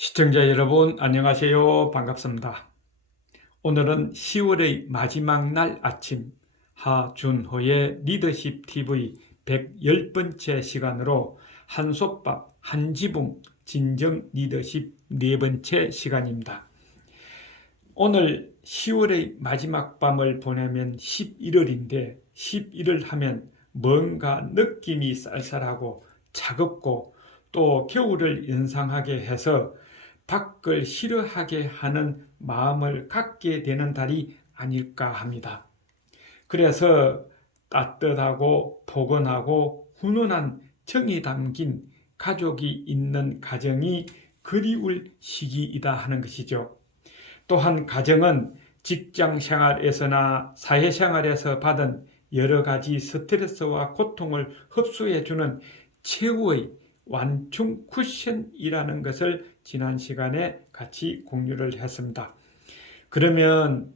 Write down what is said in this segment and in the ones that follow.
시청자 여러분 안녕하세요. 반갑습니다. 오늘은 10월의 마지막 날 아침 하준호의 리더십 TV 110번째 시간으로 한솥밥 한지붕 진정 리더십 네 번째 시간입니다. 오늘 10월의 마지막 밤을 보내면 11월인데 11월 하면 뭔가 느낌이 쌀쌀하고 차갑고 또 겨울을 연상하게 해서 밖을 싫어하게 하는 마음을 갖게 되는 달이 아닐까 합니다. 그래서 따뜻하고 포근하고 훈훈한 정이 담긴 가족이 있는 가정이 그리울 시기이다 하는 것이죠. 또한 가정은 직장 생활에서나 사회 생활에서 받은 여러 가지 스트레스와 고통을 흡수해주는 최후의 완충 쿠션이라는 것을 지난 시간에 같이 공유를 했습니다. 그러면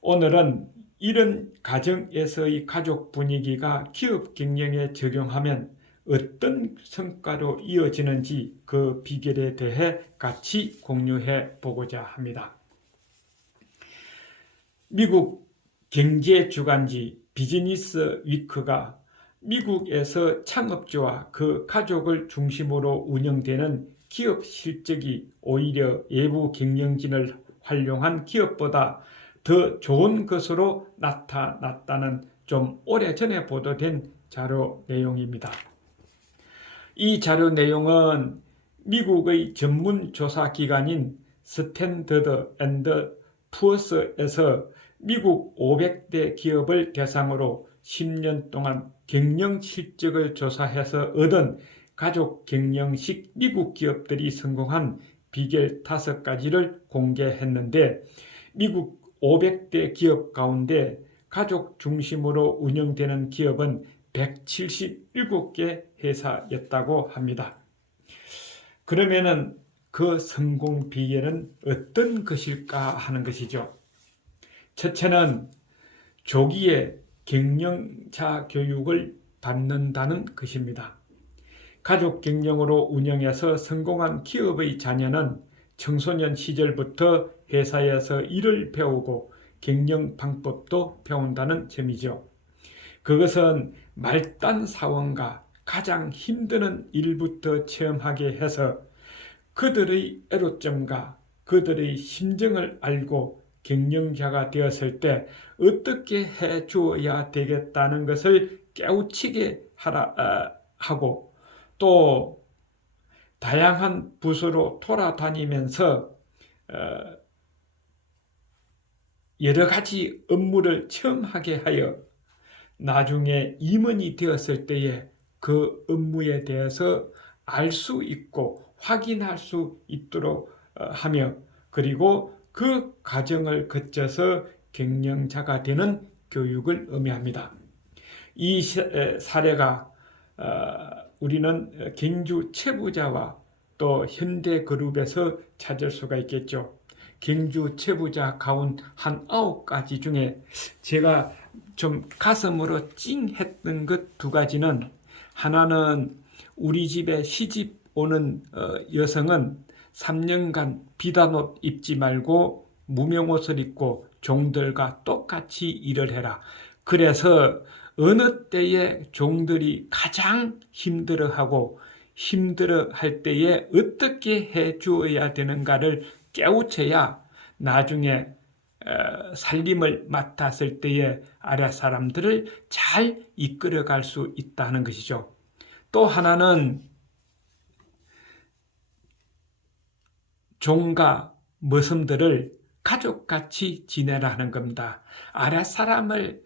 오늘은 이런 가정에서의 가족 분위기가 기업 경영에 적용하면 어떤 성과로 이어지는지 그 비결에 대해 같이 공유해 보고자 합니다. 미국 경제 주간지 비즈니스 위크가 미국에서 창업주와 그 가족을 중심으로 운영되는 기업 실적이 오히려 외부 경영진을 활용한 기업보다 더 좋은 것으로 나타났다는 좀 오래전에 보도된 자료 내용입니다. 이 자료 내용은 미국의 전문 조사 기관인 스탠더드 앤드 푸어스에서 미국 500대 기업을 대상으로 10년 동안 경영 실적을 조사해서 얻은 가족 경영식 미국 기업들이 성공한 비결 5가지를 공개했는데 미국 500대 기업 가운데 가족 중심으로 운영되는 기업은 177개 회사였다고 합니다. 그러면은 그 성공 비결은 어떤 것일까 하는 것이죠. 첫째는 조기에 경영자 교육을 받는다는 것입니다. 가족 경영으로 운영해서 성공한 기업의 자녀는 청소년 시절부터 회사에서 일을 배우고 경영 방법도 배운다는 점이죠. 그것은 말단 사원과 가장 힘드는 일부터 체험하게 해서 그들의 애로점과 그들의 심정을 알고 경영자가 되었을 때 어떻게 해 주어야 되겠다는 것을 깨우치게 하고 또 다양한 부서로 돌아다니면서 여러 가지 업무를 체험하게 하여 나중에 임원이 되었을 때에 그 업무에 대해서 알 수 있고 확인할 수 있도록 하며 그리고 그 과정을 거쳐서 경영자가 되는 교육을 의미합니다. 이 사례가 우리는 경주 채부자와 또 현대그룹에서 찾을 수가 있겠죠. 경주 채부자 가운 한 9가지 중에 제가 좀 가슴으로 찡했던 것 2가지는 하나는 우리 집에 시집 오는 여성은 3년간 비단옷 입지 말고 무명옷을 입고 종들과 똑같이 일을 해라. 그래서 어느 때에 종들이 가장 힘들어하고 힘들어할 때에 어떻게 해 주어야 되는가를 깨우쳐야 나중에 살림을 맡았을 때에 아래 사람들을 잘 이끌어갈 수 있다는 것이죠. 또 하나는 종과 머슴들을 가족같이 지내라는 겁니다. 아래 사람을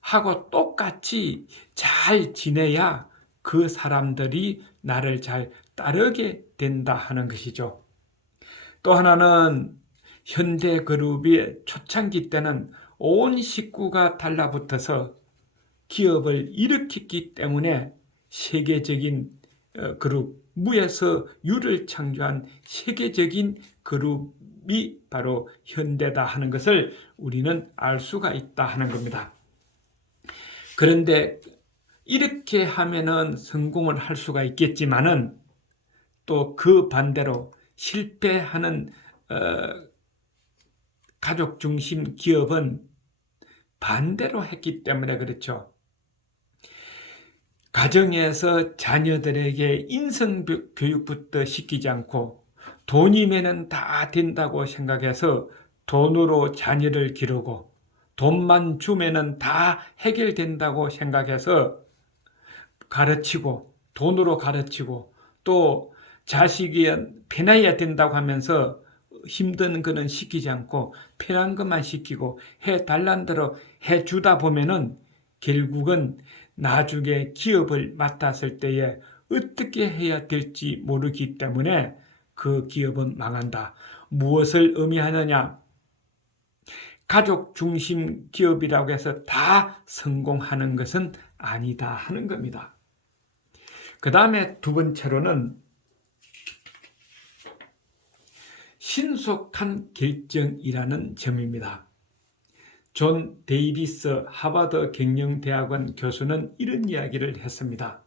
하고 똑같이 잘 지내야 그 사람들이 나를 잘 따르게 된다 하는 것이죠. 또 하나는 현대그룹의 초창기 때는 온 식구가 달라붙어서 기업을 일으켰기 때문에 세계적인 그룹, 무에서 유를 창조한 세계적인 그룹이 바로 현대다 하는 것을 우리는 알 수가 있다 하는 겁니다. 그런데 이렇게 하면은 성공을 할 수가 있겠지만은 또 그 반대로 실패하는 가족 중심 기업은 반대로 했기 때문에 그렇죠. 가정에서 자녀들에게 인성교육부터 시키지 않고 돈이면은 다 된다고 생각해서 돈으로 자녀를 기르고 돈만 주면은 다 해결된다고 생각해서 가르치고 돈으로 가르치고 또 자식이 편해야 된다고 하면서 힘든 거는 시키지 않고 편한 것만 시키고 해달란 대로 해주다 보면은 결국은 나중에 기업을 맡았을 때에 어떻게 해야 될지 모르기 때문에 그 기업은 망한다. 무엇을 의미하느냐? 가족 중심 기업이라고 해서 다 성공하는 것은 아니다 하는 겁니다. 그 다음에 두 번째로는 신속한 결정이라는 점입니다. 존 데이비스 하버드 경영대학원 교수는 이런 이야기를 했습니다.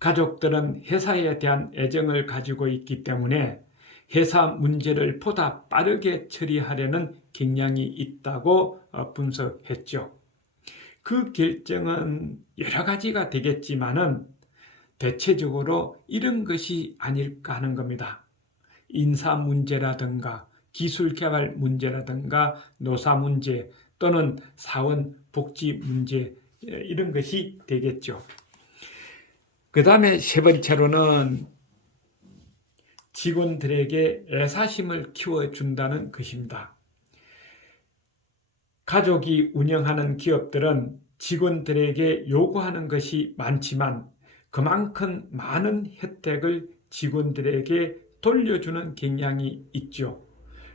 가족들은 회사에 대한 애정을 가지고 있기 때문에 회사 문제를 보다 빠르게 처리하려는 경향이 있다고 분석했죠. 그 결정은 여러 가지가 되겠지만은 대체적으로 이런 것이 아닐까 하는 겁니다. 인사 문제라든가 기술 개발 문제라든가 노사 문제 또는 사원 복지 문제 이런 것이 되겠죠. 그 다음에 세 번째로는 직원들에게 애사심을 키워준다는 것입니다. 가족이 운영하는 기업들은 직원들에게 요구하는 것이 많지만 그만큼 많은 혜택을 직원들에게 돌려주는 경향이 있죠.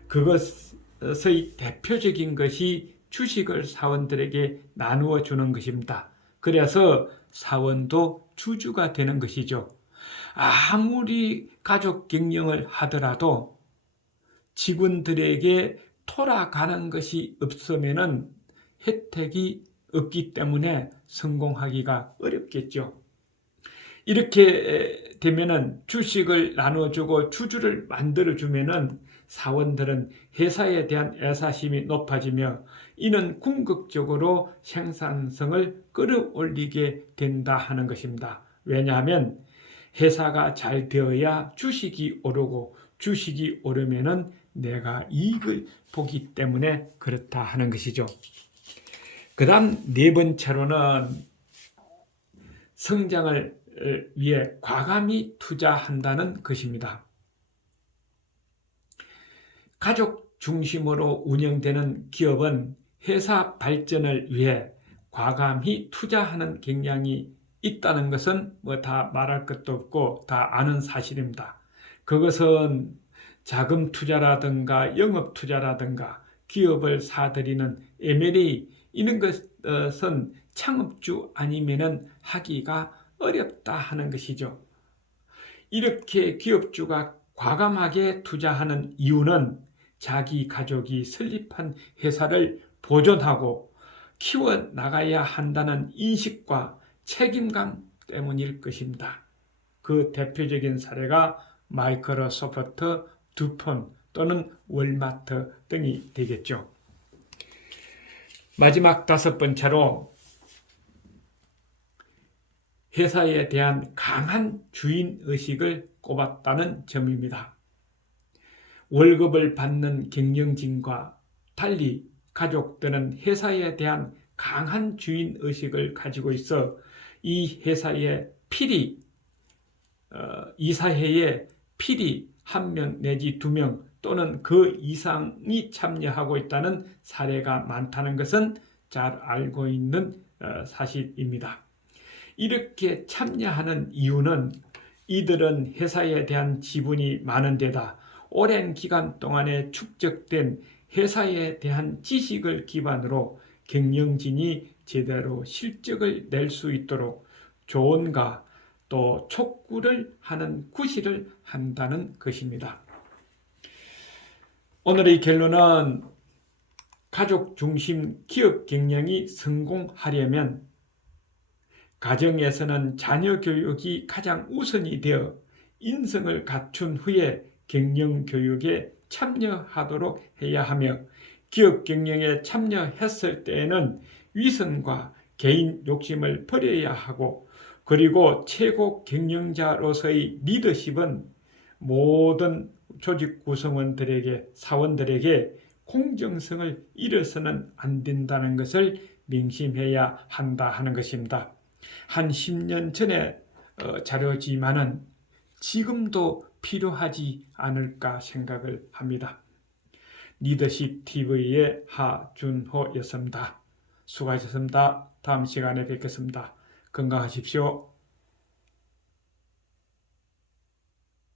그것의 대표적인 것이 주식을 사원들에게 나누어 주는 것입니다. 그래서 사원도 주주가 되는 것이죠. 아무리 가족 경영을 하더라도 직원들에게 돌아가는 것이 없으면은 혜택이 없기 때문에 성공하기가 어렵겠죠. 이렇게 되면은 주식을 나눠주고 주주를 만들어주면은 사원들은 회사에 대한 애사심이 높아지며 이는 궁극적으로 생산성을 끌어올리게 된다 하는 것입니다. 왜냐하면 회사가 잘 되어야 주식이 오르고 주식이 오르면은 내가 이익을 보기 때문에 그렇다 하는 것이죠. 그 다음 네 번째로는 성장을 위해 과감히 투자한다는 것입니다. 가족 중심으로 운영되는 기업은 회사 발전을 위해 과감히 투자하는 경향이 있다는 것은 뭐 다 말할 것도 없고 다 아는 사실입니다. 그것은 자금 투자라든가 영업 투자라든가 기업을 사들이는 M&A 이런 것은 창업주 아니면은 하기가 어렵다 하는 것이죠. 이렇게 기업주가 과감하게 투자하는 이유는 자기 가족이 설립한 회사를 보존하고 키워나가야 한다는 인식과 책임감 때문일 것입니다. 그 대표적인 사례가 마이크로소프트, 두폰 또는 월마트 등이 되겠죠. 마지막 다섯 번째로 회사에 대한 강한 주인의식을 꼽았다는 점입니다. 월급을 받는 경영진과 달리 가족들은 회사에 대한 강한 주인의식을 가지고 있어 이 회사의 이사회에 필히 1명 내지 2명 또는 그 이상이 참여하고 있다는 사례가 많다는 것은 잘 알고 있는 사실입니다. 이렇게 참여하는 이유는 이들은 회사에 대한 지분이 많은 데다 오랜 기간 동안에 축적된 회사에 대한 지식을 기반으로 경영진이 제대로 실적을 낼 수 있도록 조언과 또 촉구를 하는 구실을 한다는 것입니다. 오늘의 결론은 가족 중심 기업 경영이 성공하려면 가정에서는 자녀 교육이 가장 우선이 되어 인성을 갖춘 후에 경영 교육에 참여하도록 해야 하며 기업 경영에 참여했을 때에는 위선과 개인 욕심을 버려야 하고 그리고 최고 경영자로서의 리더십은 모든 조직 구성원들에게 사원들에게 공정성을 잃어서는 안 된다는 것을 명심해야 한다 하는 것입니다. 한 10년 전에 자료지만은 지금도 필요하지 않을까 생각을 합니다. 리더십 TV의 하준호였습니다. 수고하셨습니다. 다음 시간에 뵙겠습니다. 건강하십시오.